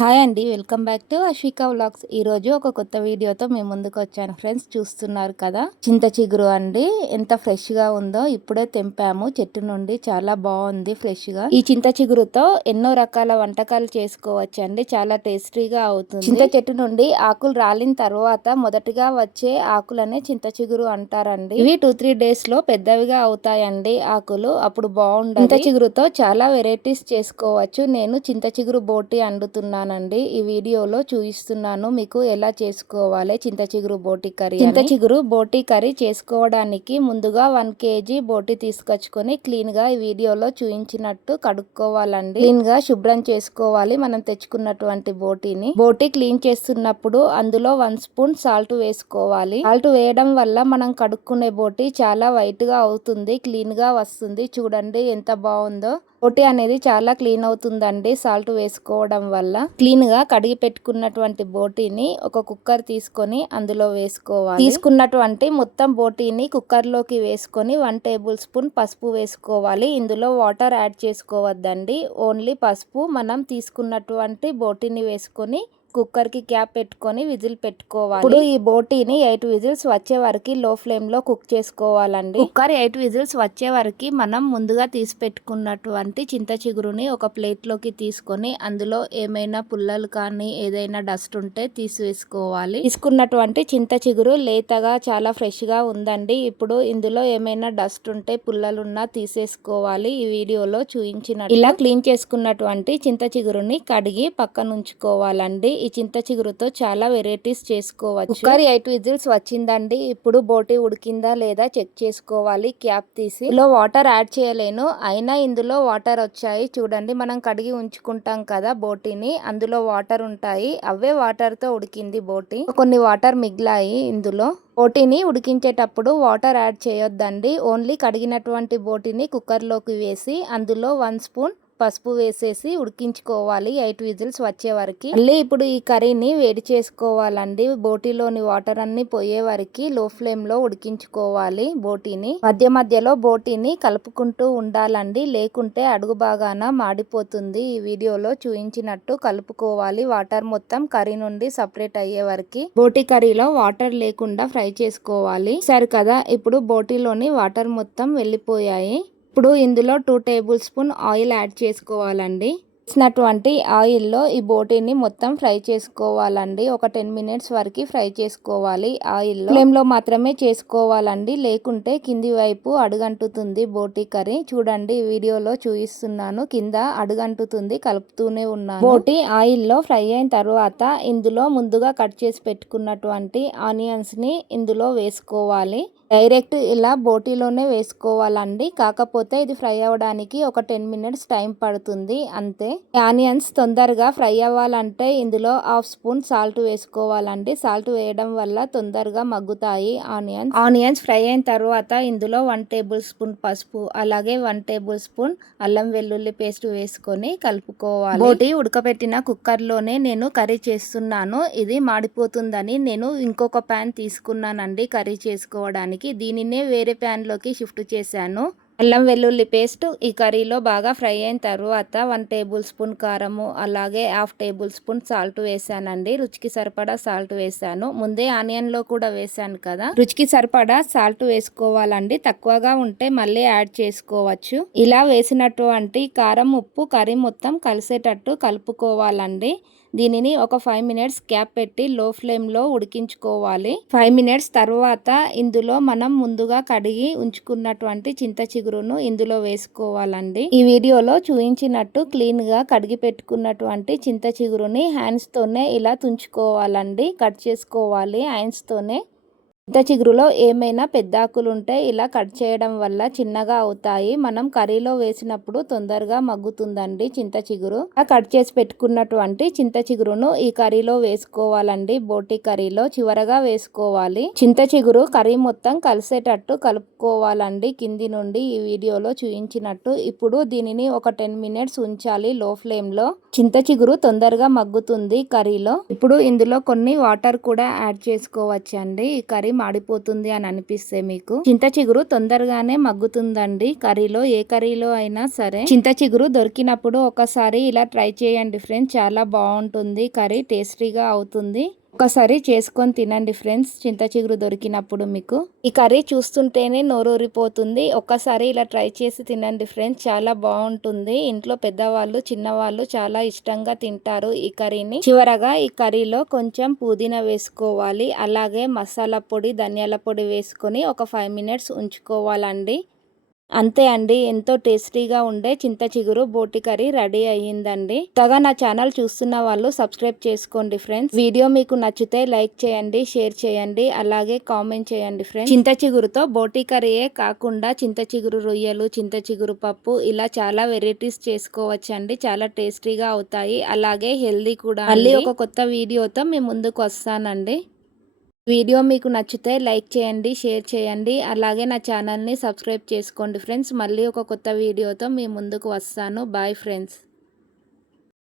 Hi అండి welcome back to Ashwika vlogs. ఈరోజు ఒక కొత్త వీడియోతో మేము ముందుకు వచ్చాను ఫ్రెండ్స్ చూస్తున్నారు కదా? చింత చిగురు అండి ఎంత ఫ్రెష్గా ఉందో ఇప్పుడే తెంపాము. చెట్టు నుండి చాలా బాగుంది ఫ్రెష్గా ఈ చింత చిగురుతో ఎన్నో రకాల వంటకాలు చేసుకోవచ్చు అండి చాలా టేస్టీగా అవుతుంది. చింత చెట్టు నుండి ఆకులు రాలిన తర్వాత మొదటిగా వచ్చే ఆకులనే చింత చిగురు అంటారండి. ఇవి టూ త్రీ డేస్లో పెద్దవిగా అవుతాయండి ఆకులు అప్పుడు బాగుండదు. చింత చిగురుతో చాలా వెరైటీస్ చేసుకోవచ్చు. నేను చింత చిగురు బోటి అండుతున్నాను. చేస్తున్నానండి ఈ వీడియోలో చూపిస్తున్నాను మీకు ఎలా చేసుకోవాలి చింత చిగురు బోటి కర్రీ చింత చిగురు బోటి కర్రీ చేసుకోవడానికి ముందుగా వన్ కేజీ బోటి తీసుకొచ్చుకొని క్లీన్గా ఈ వీడియోలో చూపించినట్టు కడుక్కోవాలండి. క్లీన్గా శుభ్రం చేసుకోవాలి మనం తెచ్చుకున్నటువంటి బోటిని. బోటి క్లీన్ చేస్తున్నప్పుడు అందులో వన్ స్పూన్ సాల్ట్ వేసుకోవాలి. సాల్ట్ వేయడం వల్ల మనం కడుక్కునే బోటి చాలా వైట్గా అవుతుంది క్లీన్గా వస్తుంది. చూడండి ఎంత బాగుందో. బోటి అనేది చాలా క్లీన్ అవుతుందండి సాల్ట్ వేసుకోవడం వల్ల. క్లీన్గా కడిగి పెట్టుకున్నటువంటి బోటీని ఒక కుక్కర్ తీసుకొని అందులో వేసుకోవాలి. తీసుకున్నటువంటి మొత్తం బోటీని కుక్కర్లోకి వేసుకొని వన్ టేబుల్ స్పూన్ పసుపు వేసుకోవాలి. ఇందులో వాటర్ యాడ్ చేసుకోవద్దండి. ఓన్లీ పసుపు మనం తీసుకున్నటువంటి బోటీని వేసుకొని కుక్కర్కి క్యాప్ పెట్టుకొని విజిల్ పెట్టుకోవాలి. ఇప్పుడు ఈ బోటీని ఎయిట్ విజిల్స్ వచ్చే వరకు లో ఫ్లేమ్లో కుక్ చేసుకోవాలండి. కుక్కర్ ఎయిట్ విజిల్స్ వచ్చే వరకు మనం ముందుగా తీసి పెట్టుకున్నటువంటి చింత చిగురుని ఒక ప్లేట్లోకి తీసుకొని అందులో ఏమైనా పుల్లలు కానీ ఏదైనా డస్ట్ ఉంటే తీసివేసుకోవాలి. తీసుకున్నటువంటి చింత చిగురు లేతగా చాలా ఫ్రెష్గా ఉందండి. ఇప్పుడు ఇందులో ఏమైనా డస్ట్ ఉంటే పుల్లలున్నా తీసేసుకోవాలి. ఈ వీడియోలో చూపించిన ఇలా క్లీన్ చేసుకున్నటువంటి చింత చిగురుని కడిగి పక్కన ఉంచుకోవాలండి ఈ చింత చిగురుతో చాలా వెరైటీస్ చేసుకోవచ్చు. కుక్కర్ ఎయిట్ విజిల్స్ వచ్చిందండి. ఇప్పుడు బోటి ఉడికిందా లేదా చెక్ చేసుకోవాలి. క్యాప్ తీసి ఇందులో వాటర్ యాడ్ చేయలేను. అయినా ఇందులో వాటర్ వచ్చాయి. చూడండి మనం కడిగి ఉంచుకుంటాం కదా బోటిని. అందులో వాటర్ ఉంటాయి. అవే వాటర్తో ఉడికింది బోటి. కొన్ని వాటర్ మిగిలాయి ఇందులో. బోటిని ఉడికించేటప్పుడు వాటర్ యాడ్ చేయొద్దండి. ఓన్లీ కడిగినటువంటి బోటిని కుక్కర్లోకి వేసి అందులో వన్ స్పూన్ పసుపు వేసేసి ఉడికించుకోవాలి. ఎయిట్ విజిల్స్ వచ్చే వరకు. మళ్ళీ ఇప్పుడు ఈ కర్రీని వేడి చేసుకోవాలండి. బోటీలోని వాటర్ అన్ని పోయే వరకు లో ఫ్లేమ్లో ఉడికించుకోవాలి బోటీని. మధ్య మధ్యలో బోటీని కలుపుకుంటూ ఉండాలండి. లేకుంటే అడుగు బాగాన మాడిపోతుంది. ఈ వీడియోలో చూపించినట్టు కలుపుకోవాలి. వాటర్ మొత్తం కర్రీ నుండి సపరేట్ అయ్యే వరకు. బోటీ కర్రీలో వాటర్ లేకుండా ఫ్రై చేసుకోవాలి. సరే కదా ఇప్పుడు బోటీలోని వాటర్ మొత్తం వెళ్ళిపోయాయి. ఇప్పుడు ఇందులో two tablespoon oil add చేసుకోవాలండి. వేసినటువంటి ఆయిల్లో ఈ బోటీని మొత్తం ఫ్రై చేసుకోవాలండి. ఒక టెన్ మినిట్స్ వరకు ఫ్రై చేసుకోవాలి ఆయిల్లో ఫ్లేమ్లో మాత్రమే చేసుకోవాలండి. లేకుంటే కింది వైపు అడుగంటుతుంది బోటీ కర్రీ. చూడండి వీడియోలో చూపిస్తున్నాను. కింద అడుగంటుతుంది కలుపుతూనే ఉన్నాను. బోటీ ఆయిల్లో ఫ్రై అయిన తర్వాత ఇందులో ముందుగా కట్ చేసి పెట్టుకున్నటువంటి ఆనియన్స్ని ఇందులో వేసుకోవాలి. డైరెక్ట్ ఇలా బోటీలోనే వేసుకోవాలండి. కాకపోతే ఇది ఫ్రై అవ్వడానికి ఒక టెన్ మినిట్స్ టైం పడుతుంది. అంతే. ఆనియన్స్ తొందరగా ఫ్రై అవ్వాలంటే ఇందులో హాఫ్ స్పూన్ సాల్ట్ వేసుకోవాలండి. సాల్ట్ వేయడం వల్ల తొందరగా మగ్గుతాయి ఆనియన్స్. ఆనియన్స్ ఫ్రై అయిన తర్వాత ఇందులో వన్ టేబుల్ స్పూన్ పసుపు అలాగే వన్ టేబుల్ స్పూన్ అల్లం వెల్లుల్లి పేస్ట్ వేసుకొని కలుపుకోవాలి. బోటి ఉడకబెట్టిన కుక్కర్లోనే నేను కర్రీ చేస్తున్నాను. ఇది మాడిపోతుందని నేను ఇంకొక ప్యాన్ తీసుకున్నానండి కర్రీ చేసుకోవడానికి. చేయడానికి దీనినే వేరే ప్యాన్లోకి షిఫ్ట్ చేశాను. అల్లం వెల్లుల్లి పేస్ట్ ఈ కర్రీలో బాగా ఫ్రై అయిన తర్వాత వన్ టేబుల్ స్పూన్ కారము అలాగే హాఫ్ టేబుల్ స్పూన్ సాల్ట్ వేసానండి రుచికి సరిపడా సాల్ట్ వేసాను ముందే ఆనియన్లో కూడా వేసాను కదా. రుచికి సరిపడా సాల్ట్ వేసుకోవాలండి. తక్కువగా ఉంటే మళ్ళీ యాడ్ చేసుకోవచ్చు. ఇలా వేసినటువంటి కారం ఉప్పు కర్రీ మొత్తం కలిసేటట్టు కలుపుకోవాలండి. దీనిని ఒక ఫైవ్ మినిట్స్ క్యాప్ పెట్టి లో ఫ్లేమ్లో ఉడికించుకోవాలి. ఫైవ్ మినిట్స్ తర్వాత ఇందులో మనం ముందుగా కడిగి ఉంచుకున్నటువంటి చింత చిగురును ఇందులో వేసుకోవాలండి. ఈ వీడియోలో చూపించినట్టు క్లీన్గా కడిగి పెట్టుకున్నటువంటి చింత చిగురుని హ్యాండ్స్తోనే ఇలా తుంచుకోవాలండి. కట్ చేసుకోవాలి హ్యాండ్స్తోనే పెద్ద చిగురులో ఏమైనా పెద్ద ఆకులు ఉంటే ఇలా కట్ చేయడం వల్ల చిన్నగా అవుతాయి. మనం కర్రీలో వేసినప్పుడు తొందరగా మగ్గుతుందండి చింత చిగురు. కట్ చేసి పెట్టుకున్నటువంటి చింత చిగురును ఈ కర్రీలో వేసుకోవాలండి. బోటి కర్రీలో చివరగా వేసుకోవాలి. చింత చిగురు కర్రీ మొత్తం కలిసేటట్టు కలుపుకోవాలండి. కింది నుండి ఈ వీడియోలో చూపించినట్టు ఇప్పుడు దీనిని ఒక టెన్ మినిట్స్ ఉంచాలి లో ఫ్లేమ్లో చింత చిగురు తొందరగా మగ్గుతుంది కర్రీలో. ఇప్పుడు ఇందులో కొన్ని వాటర్ కూడా యాడ్ చేసుకోవచ్చండి. ఈ కర్రీ మాడిపోతుంది అని అనిపిస్తే మీకు? చింత చిగురు తొందరగానే మగ్గుతుందండి. కర్రీలో ఏ కర్రీలో అయినా సరే. చింత చిగురు దొరికినప్పుడు ఒకసారి ఇలా ట్రై చేయండి ఫ్రెండ్స్. చాలా బాగుంటుంది. కర్రీ టేస్టీగా అవుతుంది. ఒకసారి చేసుకొని తినండి ఫ్రెండ్స్. చింత చిగురు దొరికినప్పుడు మీకు. ఈ కర్రీ చూస్తుంటేనే నోరూరిపోతుంది. ఒక్కసారి ఇలా ట్రై చేసి తినండి ఫ్రెండ్స్. చాలా బాగుంటుంది. ఇంట్లో పెద్దవాళ్ళు చిన్నవాళ్ళు చాలా ఇష్టంగా తింటారు ఈ కర్రీని. చివరగా ఈ కర్రీలో కొంచెం పుదీనా వేసుకోవాలి. అలాగే మసాలా పొడి ధనియాల పొడి వేసుకొని ఒక ఫైవ్ మినిట్స్ ఉంచుకోవాలండి. అంతే అండి ఎంతో టేస్టీగా ఉండే చింత చిగురు బోటి కర్రీ రెడీ అయ్యిందండి. తగా నా ఛానల్ చూస్తున్న వాళ్ళు సబ్స్క్రైబ్ చేసుకోండి ఫ్రెండ్స్. వీడియో మీకు నచ్చితే లైక్ చేయండి షేర్ చేయండి అలాగే కామెంట్ చేయండి ఫ్రెండ్స్. చింత చిగురుతో బోటి కర్రీయే కాకుండా చింత చిగురు రొయ్యలు చింత చిగురు పప్పు ఇలా చాలా వెరైటీస్ చేసుకోవచ్చు అండి చాలా టేస్టీగా అవుతాయి. అలాగే హెల్దీ కూడా మళ్ళీ ఒక కొత్త వీడియోతో మేము ముందుకు వస్తానండి. వీడియో మీకు నచ్చితే లైక్ చేయండి షేర్ చేయండి. అలాగే నా ఛానల్ని సబ్స్క్రైబ్ చేసుకోండి ఫ్రెండ్స్. మళ్ళీ ఒక కొత్త వీడియోతో మీ ముందుకు వస్తాను. Bye friends.